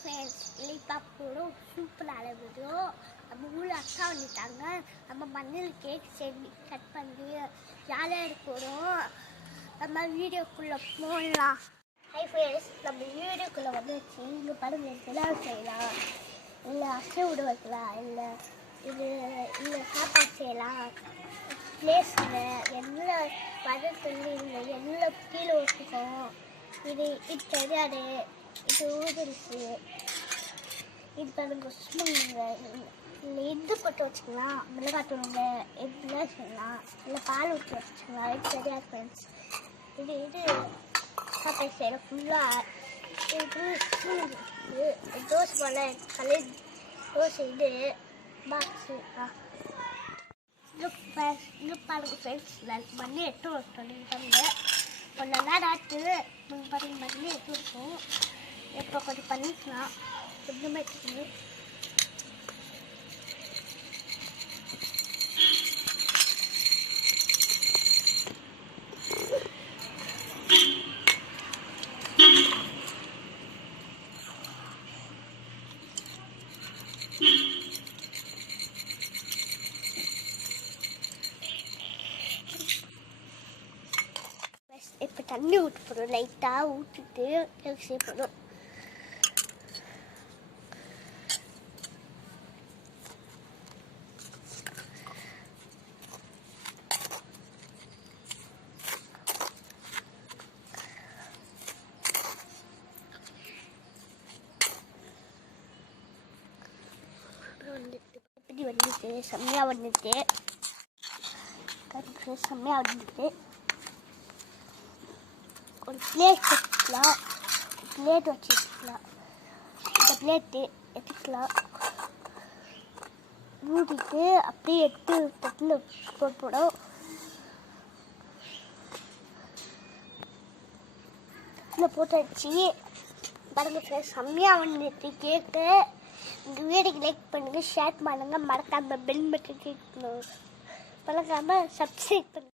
Friends, லிப்பாப்போட சூப்பரான video. நம்ம ஊரில் அக்கா வந்துட்டாங்க. நம்ம மண்ணில் கேக் செஞ்சு கட் பண்ணி ஜாலியாக இருக்கிறோம். நம்ம வீடியோக்குள்ளே போடலாம். ஹை ஃப்ரெண்ட்ஸ், நம்ம வீடியோக்குள்ளே வந்துச்சு. இங்கே பாருங்க, இதெல்லாம் செய்யலாம், இல்லை அசை விட வைக்கலாம், இல்லை சாப்பாடு செய்யலாம். பிளேஸில் என்ன பதத்தில் இல்லை, என்ன கீழே வச்சுக்கோம். இது தெரியாது, இது ஊதிருச்சு. இது பாருங்க, சும்மா இல்லை இது போட்டு வச்சுக்கலாம், மிளகாத்தூளுங்க எப்படிலாம் செய்யலாம், இல்லை பால் ஊற்றி வச்சுக்கலாம். இது தெரியாது ஃப்ரெண்ட்ஸ். இது சாப்பாடு செய்யலாம் ஃபுல்லாக. இது தோசை போல கலர் தோசை. இது பாக்ஸு பாருங்க ஃப்ரெண்ட்ஸ், மண்ணி எட்டு வச்சோம். நீங்கள் கொஞ்சம் நேரம் ஆட்டு பாருங்க, மண்ணி எட்டு வச்சோம். இப்போ கொஞ்சம் பண்ணிக்கலாம். கொஞ்சமாக எடுத்துக்கணும். இப்போ தண்ணி ஊற்றி போடும், லைட்டாக ஊற்றிட்டு கேக் செய்ய போடும். எப்படி வந்துட்டு செம்மையாக வந்துட்டு, செம்மையாக வந்துட்டு. ஒரு பிளேட் வச்சுக்கலாம், பிளேட் வச்சுக்கலாம். இந்த பிளேட்டு எடுத்துக்கலாம், மூடிட்டு அப்படியே எடுத்து தட்டில் போடும். தட்டில் போட்டாச்சு. பாருங்க ஃப்ரெண்ட்ஸ், செம்மையாக வந்துட்டு கேக்கு. இந்த வீடியோக்கு லைக் பண்ணுங்கள், ஷேர் பண்ணுங்கள், மறக்காமல் பெல் பட்டன் கிளிக் பண்ணுங்கள், மறக்காமல் சப்ஸ்கிரைப் பண்ணுங்கள்.